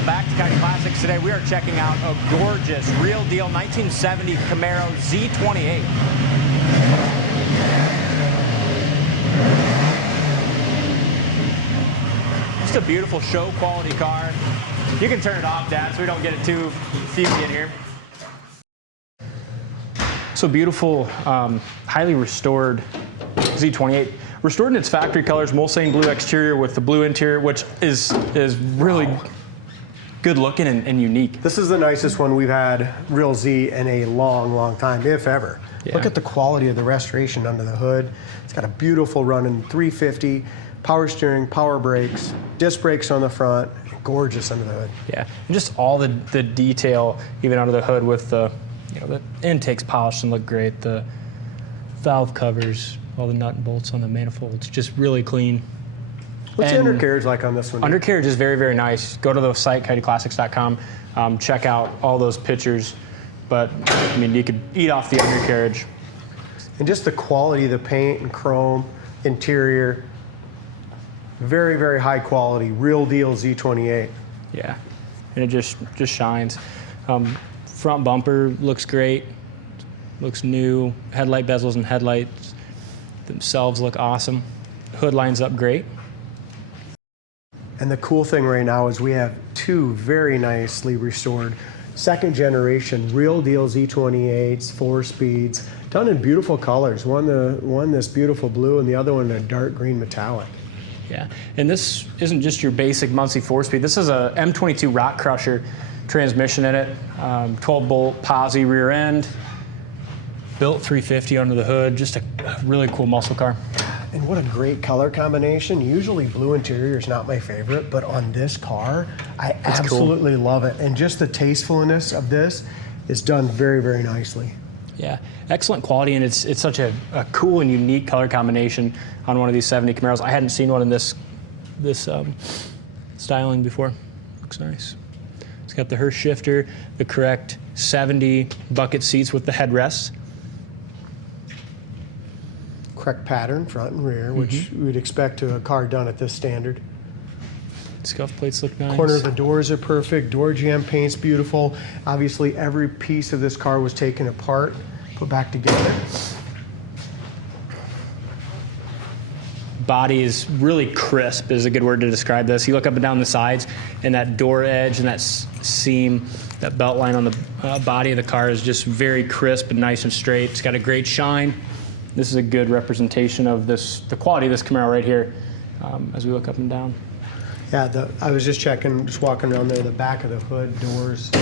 Back to Coyote Classics today. We are checking out a gorgeous, real deal 1970 Camaro Z28. Just a beautiful show quality car. You can turn it off, Dad, so we don't get it too fumy in here. So beautiful, highly restored Z28. Restored in its factory colors, Mulsanne blue exterior with the blue interior, which is really good looking and unique. This is the nicest one we've had, real Z, in a long time, if ever. Yeah. Look at the quality of the restoration under the hood. It's got a beautiful running 350, power steering, power brakes, disc brakes on the front, gorgeous under the hood. Yeah, and just all the detail even under the hood with the, the intakes polished and look great. The valve covers, all the nut and bolts on the manifolds, just really clean. What's the undercarriage like on this one? Undercarriage is very nice. Go to the site, coyoteclassics.com, check out all those pictures. But, I mean, you could eat off the undercarriage. And just the quality of the paint and chrome, interior, very high quality, real deal Z28. Yeah, and it just shines. Front bumper looks great, looks new. Headlight bezels and headlights themselves look awesome. Hood lines up great. And the cool thing right now is we have two very nicely restored second generation real deal Z28s, 4-speeds, done in beautiful colors. One this beautiful blue and the other one a dark green metallic. Yeah, and this isn't just your basic Muncie 4-speed. This is a M22 Rock Crusher transmission in it, 12-bolt Posi rear end, built 350 under the hood, just a really cool muscle car. And what a great color combination. Usually blue interior is not my favorite, but on this car, I absolutely love it. And just the tastefulness of this is done very nicely. Yeah, excellent quality, and it's such a cool and unique color combination on one of these 70 Camaros. I hadn't seen one in this styling before. Looks nice. It's got the Hurst Shifter, the correct 70 bucket seats with the headrests. Correct pattern, front and rear, which we would expect to a car done at this standard. Scuff plates look nice. Corner of the doors are perfect. Door jamb paint's beautiful. Obviously, every piece of this car was taken apart, put back together. Body is really crisp, is a good word to describe this. You look up and down the sides, and that door edge and that seam, that belt line on the body of the car is just very crisp and nice and straight. It's got a great shine. This is a good representation of the quality of this Camaro right here as we look up and down. Yeah, I was just checking, just walking around there, the back of the hood, doors,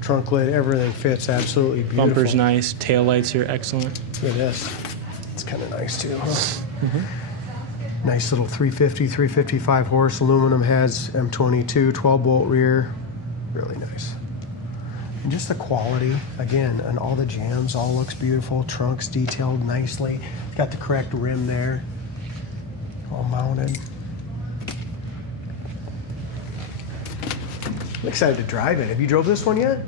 trunk lid, everything fits absolutely beautiful. Bumper's nice, tail lights are excellent. Look at this. It's kind of nice too, huh? Nice little 350, 355 horse, aluminum heads, M22, 12-bolt rear, really nice. And just the quality, again, and all the jambs, all looks beautiful. Trunks detailed nicely. Got the correct rim there, all mounted. I'm excited to drive it. Have you drove this one yet?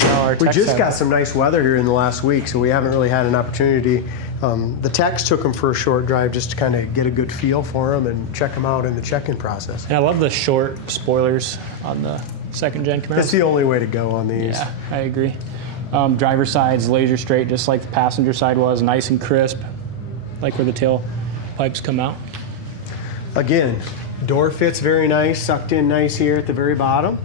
No, we just got some nice weather here in the last week, so we haven't really had an opportunity. The techs took them for a short drive just to kind of get a good feel for them and check them out in the check-in process. And I love the short spoilers on the second-gen Camaro. It's the only way to go on these. Yeah, I agree. Driver's side's laser straight, just like the passenger side was, nice and crisp, like where the tail pipes come out. Again, door fits very nice, sucked in nice here at the very bottom.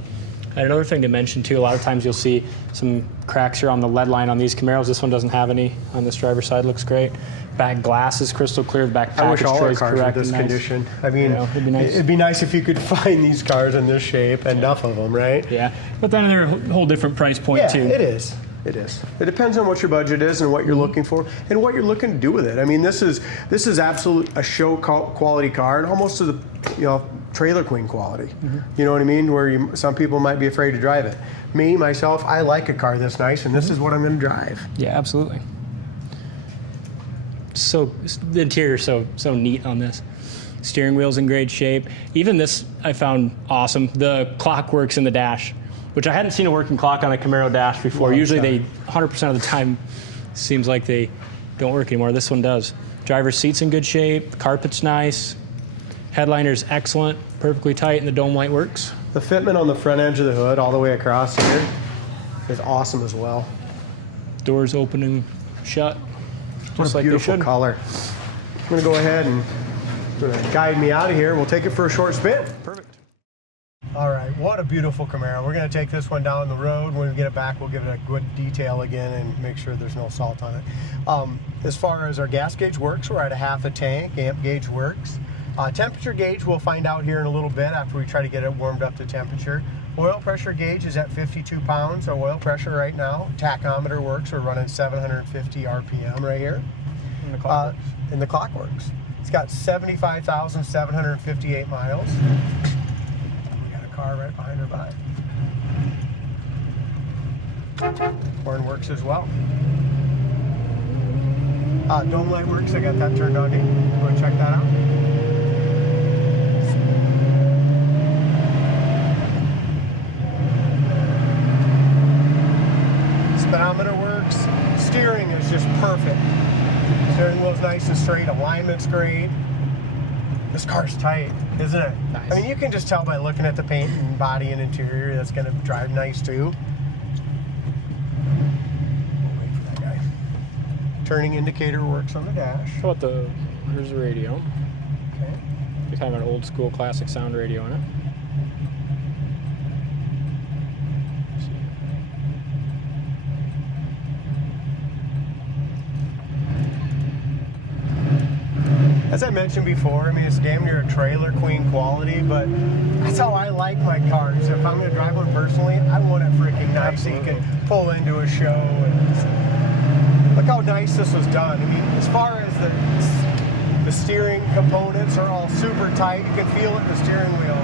And another thing to mention too, a lot of times you'll see some cracks here on the lead line on these Camaros. This one doesn't have any on this driver's side, looks great. Back glass is crystal clear, the back package I wish all our tray cars were correct this and nice. condition. I mean, it'd be nice if you could find these cars in this shape, enough of them, right? Yeah, but then they're a whole different price point too. Yeah, it is. It is. It depends on what your budget is and what you're looking for and what you're looking to do with it. I mean, this is absolute a show quality car and almost to the trailer queen quality. You know what I mean? Where some people might be afraid to drive it. Me, myself, I like a car this nice, and this is what I'm going to drive. Yeah, absolutely. So the interior is so neat on this. Steering wheel's in great shape. Even this I found awesome. The clock works in the dash, which I hadn't seen a working clock on a Camaro dash before. Usually they 100% of the time seems like they don't work anymore. This one does. Driver's seat's in good shape. The carpet's nice. Headliner's excellent, perfectly tight, and the dome light works. The fitment on the front edge of the hood all the way across here is awesome as well. Doors opening shut. What Just a like they beautiful should. color. I'm gonna go ahead and guide me out of here. We'll take it for a short spin. Perfect. All right, what a beautiful Camaro. We're gonna take this one down the road. When we get it back, we'll give it a good detail again and make sure there's no salt on it. As far as our gas gauge works, we're at a half a tank. Amp gauge works. Temperature gauge, we'll find out here in a little bit after we try to get it warmed up to temperature. Oil pressure gauge is at 52 pounds, our oil pressure right now. Tachometer works, we're running 750 RPM right here. And the clock works. And the clock works. It's got 75,758 miles. We got a car right behind her by. Horn works as well. Dome light works, I got that turned on. You want to check that out? Speedometer works. Steering is just perfect. Steering wheel's nice and straight. Alignment's great. This car's tight, isn't it? Nice. I mean, you can just tell by looking at the paint and body and interior that's going to drive nice too. We'll wait for that guy. Turning indicator works on the dash. How about here's the radio. Okay. It's kind of an old school classic sound radio in it. As I mentioned before, I mean, it's damn near a trailer queen quality, but that's how I like my cars. If I'm going to drive one personally, I want it freaking nice so you can pull into a show. And look how nice this was done. I mean, as far as the steering components are all super tight. You can feel it in the steering wheel.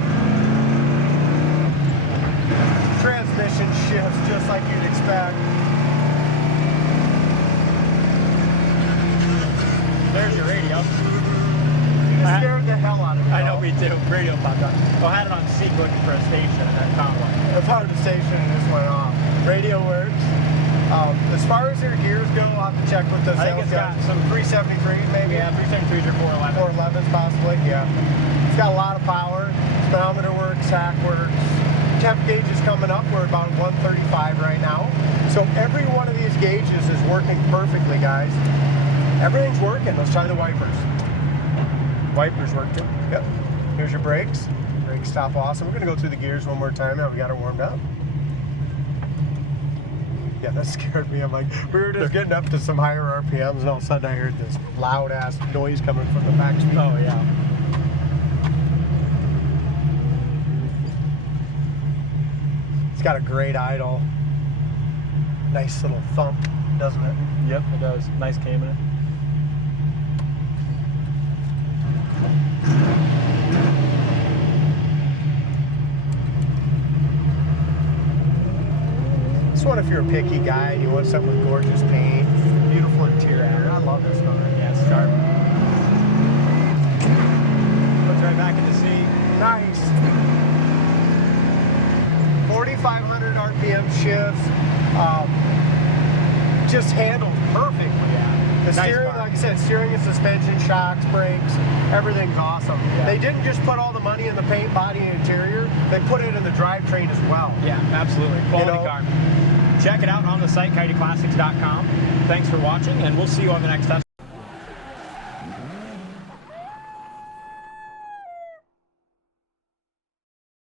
Transmission shifts just like you'd expect. There's your radio. It scared the hell out of me. I know, me too. Radio popped up. Well, I had it on seek looking for a station and then found one. I found the station and just went off. Radio works. As far as their gears go, I'll have to check with the I think sales it's guy. got some 373 maybe? Yeah, 373s or 411. 411s possibly, yeah. It's got a lot of power. Speedometer works, Tach works. Temp gauge is coming up. We're about 135 right now. So every one of these gauges is working perfectly, guys. Everything's working. Let's try the wipers. Wipers work too. Yep. Here's your brakes. Brakes stop awesome. We're going to go through the gears one more time now we got it warmed up. Yeah, that scared me. I'm like, we were just getting up to some higher RPMs and all of a sudden I heard this loud ass noise coming from the back speaker. Oh, yeah. It's got a great idle. Nice little thump, doesn't it? Yep, it does. Nice cam in it. This one, if you're a picky guy and you want something with gorgeous paint, beautiful interior. I love this car. Yeah, it's sharp. Puts right back in the seat. Nice. 4,500 RPM shifts. Just handled perfectly. Yeah. The Nice steering, car. like I said, steering and suspension, shocks, brakes, everything's awesome. Yeah. They didn't just put all the money in the paint, body, and interior. They put it in the drivetrain as well. Yeah, absolutely. Quality car. Check it out on the site, coyoteclassics.com. Thanks for watching, and we'll see you on the next episode.